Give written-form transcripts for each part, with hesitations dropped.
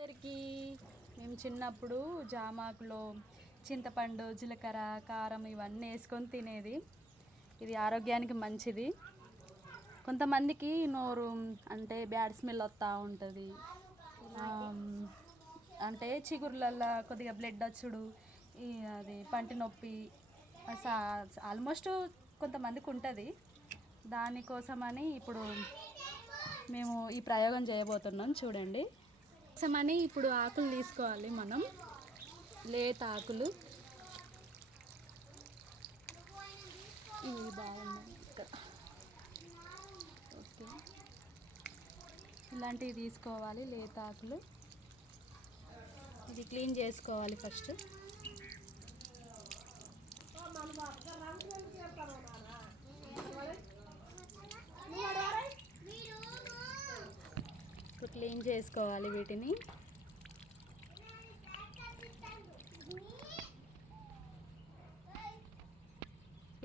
అందరికీ మేము చిన్నప్పుడు జామాకులో చింతపండు జీలకర్ర కారం ఇవన్నీ వేసుకొని తినేది. ఇది ఆరోగ్యానికి మంచిది. కొంతమందికి నోరు అంటే బ్యాడ్ స్మెల్ వస్తూ ఉంటుంది, అంటే చిగుర్లల్లో కొద్దిగా బ్లడ్ వచ్చుడు, అది పంటి నొప్పి ఆల్మోస్ట్ కొంతమందికి ఉంటుంది. దానికోసమని ఇప్పుడు మేము ఈ ప్రయోగం చేయబోతున్నాం. చూడండి. కోసమని ఇప్పుడు ఆకులు తీసుకోవాలి. మనం లేత ఆకులు ఇవి బాగున్నాయి ఇక్కడ. ఓకే, ఇలాంటివి తీసుకోవాలి. లేత ఆకులు ఇది క్లీన్ చేసుకోవాలి ఫస్ట్. ఇప్పుడు క్లీన్ చేసుకోవాలి వీటిని.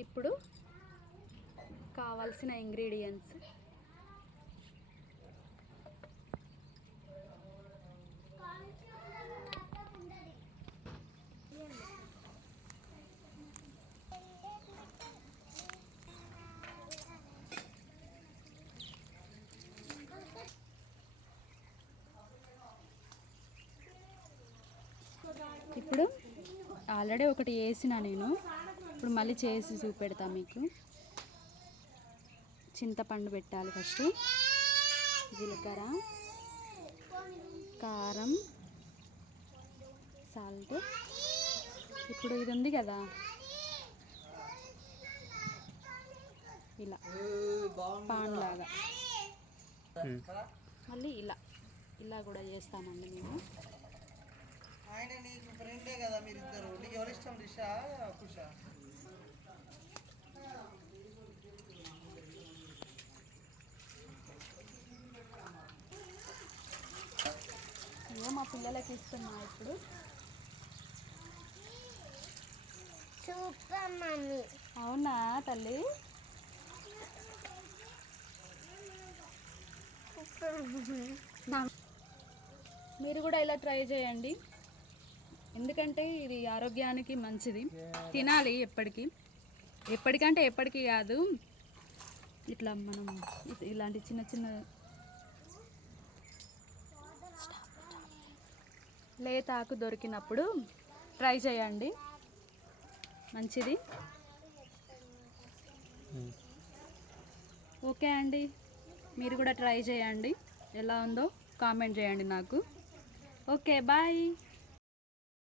ఇప్పుడు కావాల్సిన ఇంగ్రీడియంట్స్ ఇప్పుడు ఆల్రెడీ ఒకటి వేసిన నేను, ఇప్పుడు మళ్ళీ చేసి చూపెడతా మీకు. చింతపండు పెట్టాలి ఫస్ట్, జీలకర్ర, కారం, సాల్ట్. ఇప్పుడు ఇది ఉంది కదా, ఇలా పాన్ లాగా మళ్ళీ ఇలా ఇలా కూడా చేస్తామండి మేము. ఆయన నీకు ఫ్రెండే కదా మీరిద్దరు. నీకు ఎవరు ఇష్టం, రిషా కుషా? ఏమో మా పిల్లలకి ఇస్తున్నా ఇప్పుడు. Super mummy. అవునా తల్లి? మీరు కూడా ఇలా ట్రై చేయండి, ఎందుకంటే ఇది ఆరోగ్యానికి మంచిది. తినాలి ఎప్పటికంటే ఎప్పటికీ కాదు. ఇట్లా మనం ఇలాంటి చిన్న చిన్న లేత ఆకు దొరికినప్పుడు ట్రై చేయండి, మంచిది. ఓకే అండి, మీరు కూడా ట్రై చేయండి. ఎలా ఉందో కామెంట్ చేయండి నాకు. Okay, bye.